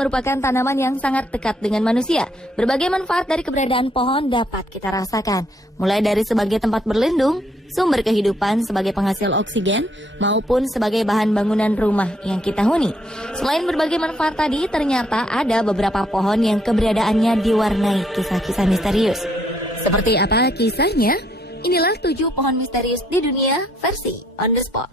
merupakan tanaman yang sangat dekat dengan manusia. Berbagai manfaat dari keberadaan pohon dapat kita rasakan, mulai dari sebagai tempat berlindung, sumber kehidupan sebagai penghasil oksigen, maupun sebagai bahan bangunan rumah yang kita huni. Selain berbagai manfaat tadi, ternyata ada beberapa pohon yang keberadaannya diwarnai kisah-kisah misterius. Seperti apa kisahnya? Inilah 7 pohon misterius di dunia versi On The Spot.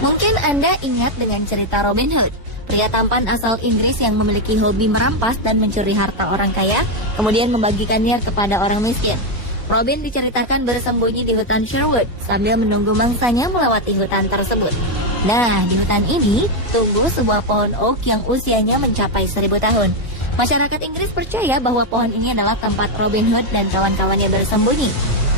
Mungkin Anda ingat dengan cerita Robin Hood, pria tampan asal Inggris yang memiliki hobi merampas dan mencuri harta orang kaya, kemudian membagikannya kepada orang miskin. Robin diceritakan bersembunyi di hutan Sherwood sambil menunggu mangsanya melewati hutan tersebut. Nah, di hutan ini tumbuh sebuah pohon oak yang usianya mencapai 1000 tahun. Masyarakat Inggris percaya bahwa pohon ini adalah tempat Robin Hood dan kawan-kawannya bersembunyi.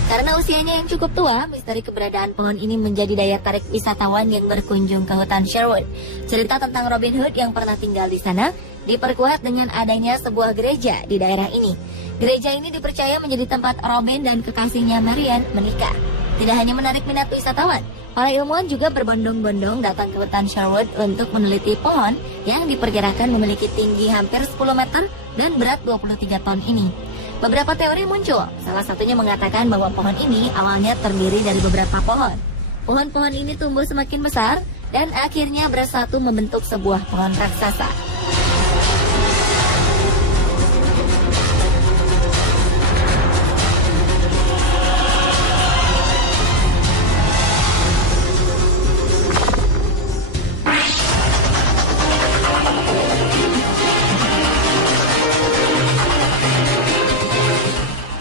Karena usianya yang cukup tua, misteri keberadaan pohon ini menjadi daya tarik wisatawan yang berkunjung ke hutan Sherwood. Cerita tentang Robin Hood yang pernah tinggal di sana diperkuat dengan adanya sebuah gereja di daerah ini. Gereja ini dipercaya menjadi tempat Robin dan kekasihnya Marian menikah. Tidak hanya menarik minat wisatawan, para ilmuwan juga berbondong-bondong datang ke hutan Sherwood untuk meneliti pohon yang diperkirakan memiliki tinggi hampir 10 meter dan berat 23 ton ini. Beberapa teori muncul, salah satunya mengatakan bahwa pohon ini awalnya terdiri dari beberapa pohon. Pohon-pohon ini tumbuh semakin besar dan akhirnya bersatu membentuk sebuah pohon raksasa.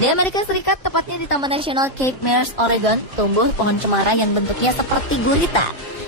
Di Amerika Serikat, tepatnya di Taman Nasional Cape Meares, Oregon, tumbuh pohon cemara yang bentuknya seperti gurita.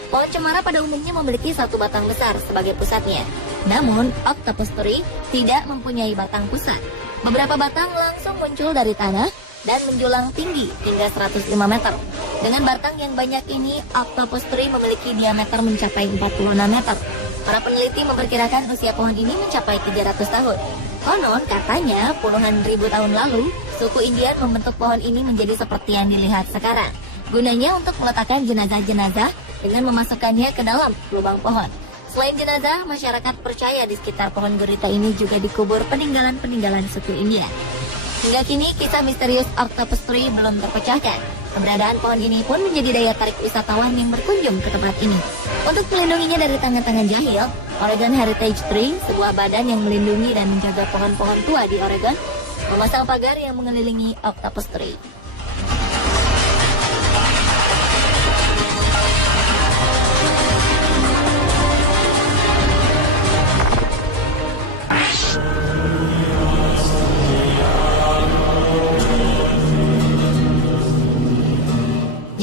Pohon cemara pada umumnya memiliki satu batang besar sebagai pusatnya. Namun, octopus tree tidak mempunyai batang pusat. Beberapa batang langsung muncul dari tanah dan menjulang tinggi hingga 105 meter. Dengan batang yang banyak ini, octopus tree memiliki diameter mencapai 46 meter. Para peneliti memperkirakan usia pohon ini mencapai 300 tahun. Konon katanya puluhan ribu tahun lalu, suku Indian membentuk pohon ini menjadi seperti yang dilihat sekarang. Gunanya untuk meletakkan jenazah-jenazah dengan memasukkannya ke dalam lubang pohon. Selain jenazah, masyarakat percaya di sekitar pohon gurita ini juga dikubur peninggalan-peninggalan suku India. Hingga kini, kisah misterius octopus tree belum terpecahkan. Keberadaan pohon ini pun menjadi daya tarik wisatawan yang berkunjung ke tempat ini. Untuk melindunginya dari tangan-tangan jahil, Oregon Heritage Tree, sebuah badan yang melindungi dan menjaga pohon-pohon tua di Oregon, memasang pagar yang mengelilingi octopus tree.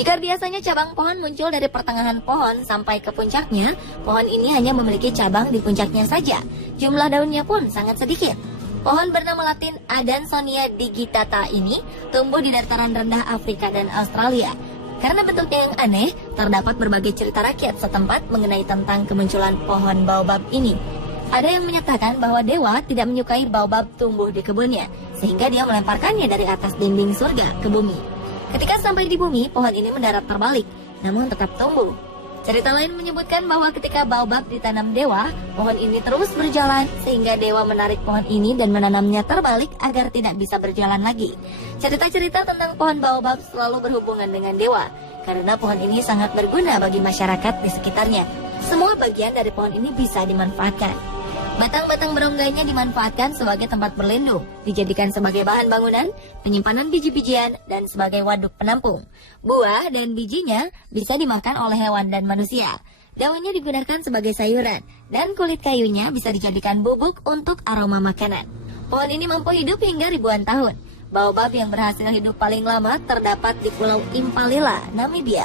Jika biasanya cabang pohon muncul dari pertengahan pohon sampai ke puncaknya, pohon ini hanya memiliki cabang di puncaknya saja. Jumlah daunnya pun sangat sedikit. Pohon bernama Latin Adansonia digitata ini tumbuh di dataran rendah Afrika dan Australia. Karena bentuknya yang aneh, terdapat berbagai cerita rakyat setempat mengenai tentang kemunculan pohon baobab ini. Ada yang menyatakan bahwa dewa tidak menyukai baobab tumbuh di kebunnya, sehingga dia melemparkannya dari atas dinding surga ke bumi. Ketika sampai di bumi, pohon ini mendarat terbalik, namun tetap tumbuh. Cerita lain menyebutkan bahwa ketika baobab ditanam dewa, pohon ini terus berjalan sehingga dewa menarik pohon ini dan menanamnya terbalik agar tidak bisa berjalan lagi. Cerita-cerita tentang pohon baobab selalu berhubungan dengan dewa, karena pohon ini sangat berguna bagi masyarakat di sekitarnya. Semua bagian dari pohon ini bisa dimanfaatkan. Batang-batang berongganya dimanfaatkan sebagai tempat berlindung, dijadikan sebagai bahan bangunan, penyimpanan biji-bijian, dan sebagai waduk penampung. Buah dan bijinya bisa dimakan oleh hewan dan manusia. Daunnya digunakan sebagai sayuran, dan kulit kayunya bisa dijadikan bubuk untuk aroma makanan. Pohon ini mampu hidup hingga ribuan tahun. Baobab yang berhasil hidup paling lama terdapat di Pulau Impalila, Namibia.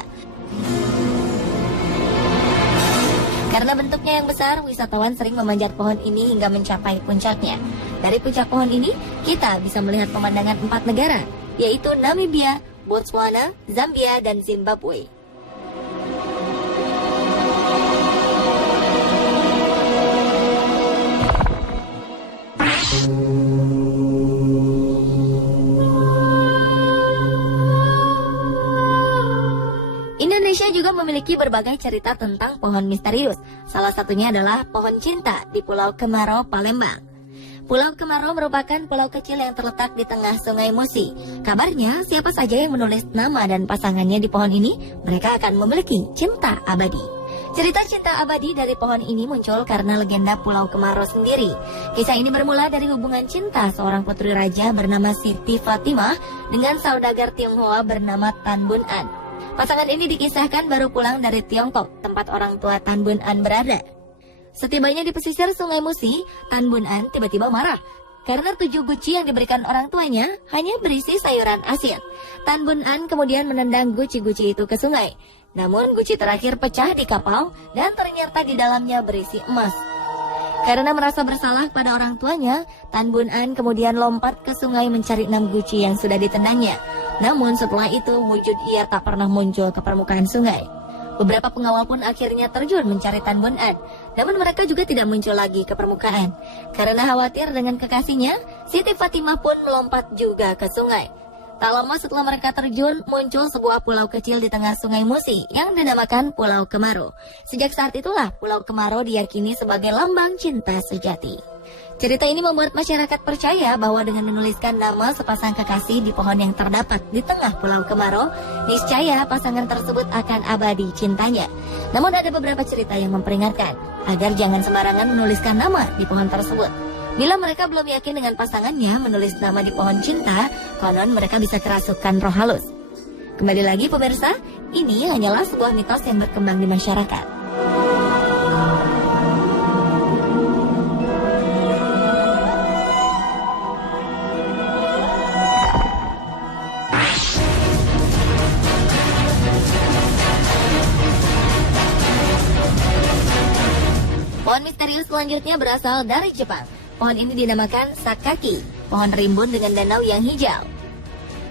Karena bentuknya yang besar, wisatawan sering memanjat pohon ini hingga mencapai puncaknya. Dari puncak pohon ini, kita bisa melihat pemandangan 4 negara, yaitu Namibia, Botswana, Zambia, dan Zimbabwe. Indonesia juga memiliki berbagai cerita tentang pohon misterius. Salah satunya adalah pohon cinta di Pulau Kemaro, Palembang. Pulau Kemaro merupakan pulau kecil yang terletak di tengah Sungai Musi. Kabarnya, siapa saja yang menulis nama dan pasangannya di pohon ini, mereka akan memiliki cinta abadi. Cerita cinta abadi dari pohon ini muncul karena legenda Pulau Kemaro sendiri. Kisah ini bermula dari hubungan cinta seorang putri raja bernama Siti Fatimah dengan saudagar Tionghoa bernama Tan Bun An. Pasangan ini dikisahkan baru pulang dari Tiongkok, tempat orang tua Tan Bun An berada. Setibanya di pesisir Sungai Musi, Tan Bun An tiba-tiba marah karena 7 guci yang diberikan orang tuanya hanya berisi sayuran asin. Tan Bun An kemudian menendang guci-guci itu ke sungai. Namun guci terakhir pecah di kapal dan ternyata di dalamnya berisi emas. Karena merasa bersalah pada orang tuanya, Tan Bun An kemudian lompat ke sungai mencari 6 guci yang sudah ditendangnya. Namun setelah itu wujud ia tak pernah muncul ke permukaan sungai. Beberapa pengawal pun akhirnya terjun mencari Tan Bun An. Namun mereka juga tidak muncul lagi ke permukaan. Karena khawatir dengan kekasihnya, Siti Fatimah pun melompat juga ke sungai. Tak lama setelah mereka terjun, muncul sebuah pulau kecil di tengah Sungai Musi yang dinamakan Pulau Kemaro. Sejak saat itulah Pulau Kemaro diyakini sebagai lambang cinta sejati. Cerita ini membuat masyarakat percaya bahwa dengan menuliskan nama sepasang kekasih di pohon yang terdapat di tengah Pulau Kemaro, niscaya pasangan tersebut akan abadi cintanya. Namun ada beberapa cerita yang memperingatkan agar jangan sembarangan menuliskan nama di pohon tersebut. Bila mereka belum yakin dengan pasangannya menulis nama di pohon cinta, konon mereka bisa kerasukan roh halus. Kembali lagi pemirsa, ini hanyalah sebuah mitos yang berkembang di masyarakat. Pohon misterius selanjutnya berasal dari Jepang. Pohon ini dinamakan sakaki, pohon rimbun dengan danau yang hijau.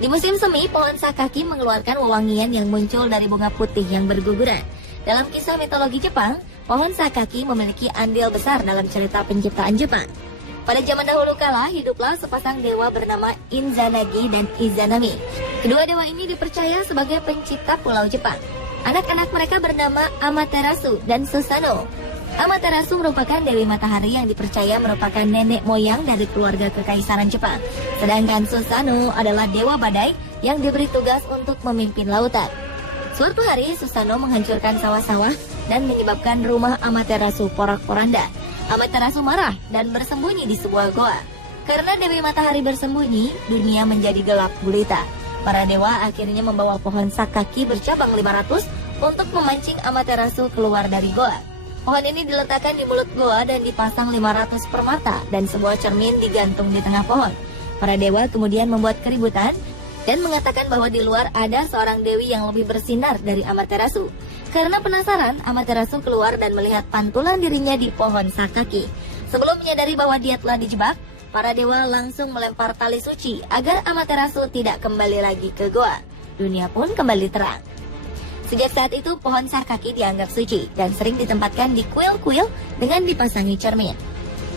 Di musim semi, pohon sakaki mengeluarkan wewangian yang muncul dari bunga putih yang berguguran. Dalam kisah mitologi Jepang, pohon sakaki memiliki andil besar dalam cerita penciptaan Jepang. Pada zaman dahulu kala, hiduplah sepasang dewa bernama Izanagi dan Izanami. Kedua dewa ini dipercaya sebagai pencipta pulau Jepang. Anak-anak mereka bernama Amaterasu dan Susanoo. Amaterasu merupakan Dewi Matahari yang dipercaya merupakan nenek moyang dari keluarga kekaisaran Jepang. Sedangkan Susanoo adalah Dewa Badai yang diberi tugas untuk memimpin lautan. Suatu hari Susanoo menghancurkan sawah-sawah dan menyebabkan rumah Amaterasu porak-poranda. Amaterasu marah dan bersembunyi di sebuah goa. Karena Dewi Matahari bersembunyi, dunia menjadi gelap gulita. Para dewa akhirnya membawa pohon sakaki bercabang 500 untuk memancing Amaterasu keluar dari goa. Pohon ini diletakkan di mulut goa dan dipasang 500 permata dan sebuah cermin digantung di tengah pohon. Para dewa kemudian membuat keributan dan mengatakan bahwa di luar ada seorang dewi yang lebih bersinar dari Amaterasu. Karena penasaran, Amaterasu keluar dan melihat pantulan dirinya di pohon sakaki. Sebelum menyadari bahwa dia telah dijebak, para dewa langsung melempar tali suci agar Amaterasu tidak kembali lagi ke goa. Dunia pun kembali terang. Sejak saat itu, pohon sakaki dianggap suci dan sering ditempatkan di kuil-kuil dengan dipasangi cermin.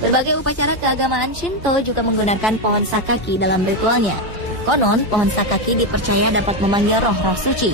Berbagai upacara keagamaan Shinto juga menggunakan pohon sakaki dalam ritualnya. Konon, pohon sakaki dipercaya dapat memanggil roh-roh suci.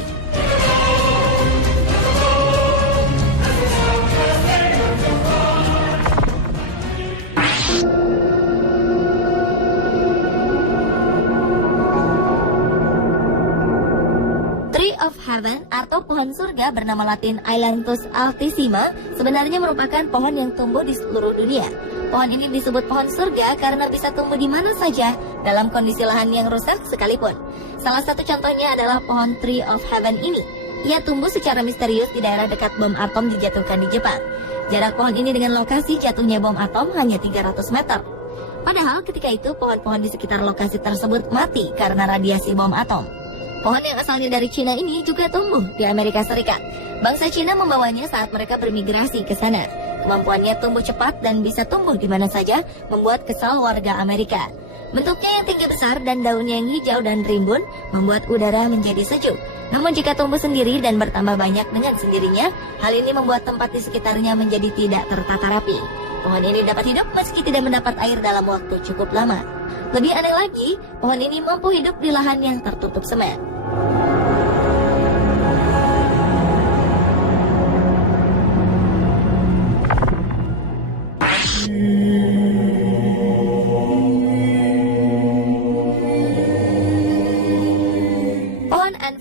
Of Heaven atau pohon surga bernama Latin Ailanthus altissima sebenarnya merupakan pohon yang tumbuh di seluruh dunia. Pohon ini disebut pohon surga karena bisa tumbuh di mana saja dalam kondisi lahan yang rusak sekalipun. Salah satu contohnya adalah pohon Tree of Heaven ini. Ia tumbuh secara misterius di daerah dekat bom atom dijatuhkan di Jepang. Jarak pohon ini dengan lokasi jatuhnya bom atom hanya 300 meter. Padahal ketika itu pohon-pohon di sekitar lokasi tersebut mati karena radiasi bom atom. Pohon yang asalnya dari Cina ini juga tumbuh di Amerika Serikat. Bangsa Cina membawanya saat mereka bermigrasi ke sana. Kemampuannya tumbuh cepat dan bisa tumbuh di mana saja membuat kesal warga Amerika. Bentuknya yang tinggi besar dan daunnya yang hijau dan rimbun membuat udara menjadi sejuk. Namun jika tumbuh sendiri dan bertambah banyak dengan sendirinya, hal ini membuat tempat di sekitarnya menjadi tidak tertata rapi. Pohon ini dapat hidup meski tidak mendapat air dalam waktu cukup lama. Lebih aneh lagi, pohon ini mampu hidup di lahan yang tertutup semen.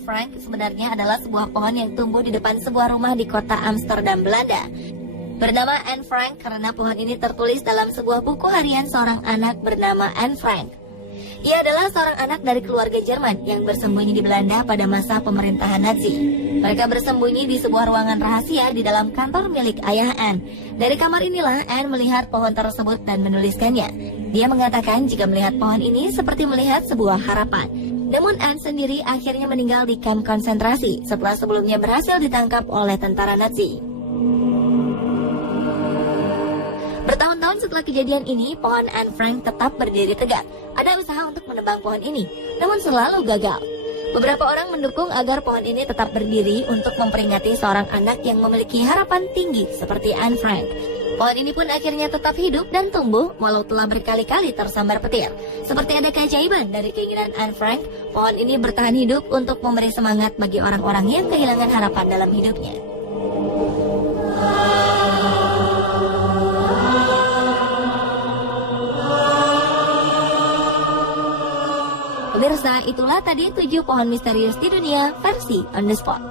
Frank sebenarnya adalah sebuah pohon yang tumbuh di depan sebuah rumah di kota Amsterdam, Belanda. Bernama Anne Frank karena pohon ini tertulis dalam sebuah buku harian seorang anak bernama Anne Frank. Ia adalah seorang anak dari keluarga Jerman yang bersembunyi di Belanda pada masa pemerintahan Nazi. Mereka bersembunyi di sebuah ruangan rahasia di dalam kantor milik ayah Anne. Dari kamar inilah Anne melihat pohon tersebut dan menuliskannya. Dia mengatakan jika melihat pohon ini seperti melihat sebuah harapan. Namun Anne sendiri akhirnya meninggal di kamp konsentrasi setelah sebelumnya berhasil ditangkap oleh tentara Nazi. Bertahun-tahun setelah kejadian ini, pohon Anne Frank tetap berdiri tegak. Ada usaha untuk menebang pohon ini, namun selalu gagal. Beberapa orang mendukung agar pohon ini tetap berdiri untuk memperingati seorang anak yang memiliki harapan tinggi seperti Anne Frank. Pohon ini pun akhirnya tetap hidup dan tumbuh walau telah berkali-kali tersambar petir. Seperti ada keajaiban dari keinginan Anne Frank, pohon ini bertahan hidup untuk memberi semangat bagi orang-orang yang kehilangan harapan dalam hidupnya. Pemirsa, itulah tadi 7 pohon misterius di dunia versi On The Spot.